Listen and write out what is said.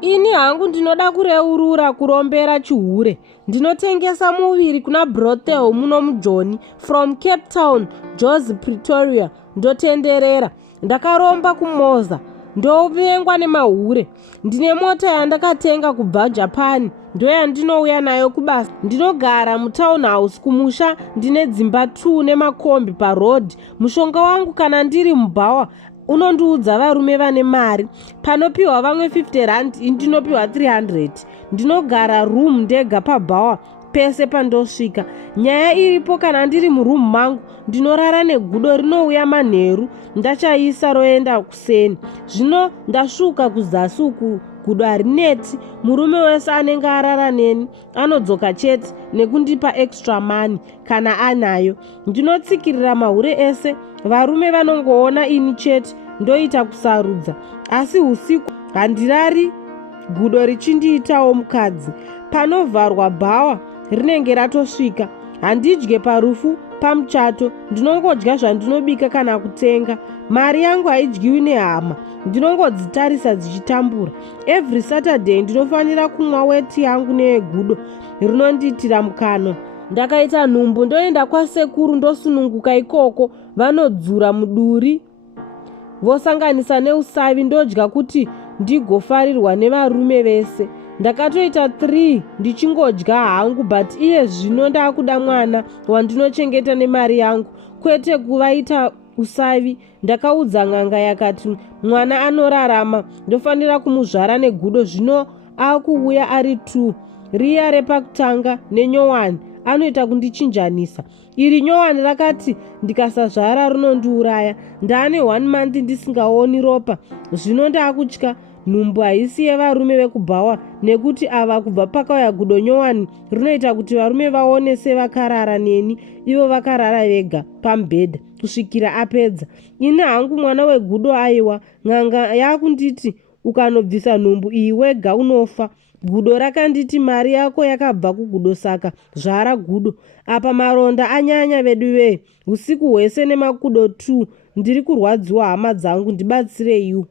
Ini hangu ndinoda kureurura kurombera Chihure. Ndinotengesa muviri kuna brothel muno muJoni from Cape Town, Jozi, Pretoria. Ndotenderera. Ndakaromba kumoza. Ndovengwa nemahure. Ndine mota yandakatenga kubva Japan. Ndoyandinouya nayo kubasa. Ndinogara mutownhouse kumusha. Ndine dzimba 2 nemakombi paroad. Mushonga wangu kana ndiri mubhawa unondiudza varume vane mari. Panopiwa vamwe 50 rand, ndinopiwa 300. Ndinogara room ndega pabhawa pese pandosvika. Nyaya iripo kana ndiri murumu mangu ndinorara negudo rinouya manheru. Ndachaisa roenda kuseni. Zvino ndasvuka kuzasi uku gudo harineti. Murume wese anenge arara neni anodzoka chete nekundipa extra money kana anayo. Ndinotsikirira mahure ese. Varume vanongoona ini chete ndoita kusarudza. Asi usiku handirari gudo richindiitawo mukadzi. Panovharwa bhawa rinenge ratosvika. Handidye parufu pamuchato. Ndinongodya zvandinobika kana kutenga. Mari yangu haidyiwi nehama. Ndinongodzitarisa dzichitambura. Every Saturday ndinofanira kumwa weti yangu neyegudo rinondiitira mukano. Ndakaita nhumbu ndoenda kwasekuru ndosununguka ikoko. Vanodzura muduri vosanganisa neusavi ndodya kuti ndigofarirwa nevarume vese. Ndakatoita 3 ndichingodya hangu, but iye zvino ndakuda mwana wandinochengeta nemari yangu, kwete kuvaita usavi. Ndakaudza n'anga yakati mwana anorarama, ndofanira kumuzvara negudo. Zvino akuuya ari 2. Riya repakutanga nenyowani anoita kundichinjanisa. Iri nyowani rakati ndikasazvara rinondiuraya. Ndane 1 month ndisingaoni ropa. Zvino ndakutya. Nhumbu haisi yevarume vekubhawa, nekuti ava kubva pakauya gudo nyowani rinoita kuti varume vaone sevakarara neni, ivo vakarara vega pamubhedha kusvikira apedza. Ini hangu mwana wegudo aiwa. N'anga yakunditi ukanobvisa nhumbu iyi wega unofa. Gudo rakanditi mari yako yakabva kugudo, saka zvara gudo. Apa maronda anyanya vedu vee. Usiku hwese nemakudo 2 ndiri kurwadziwa hama dzangu, ndibatsireiwo.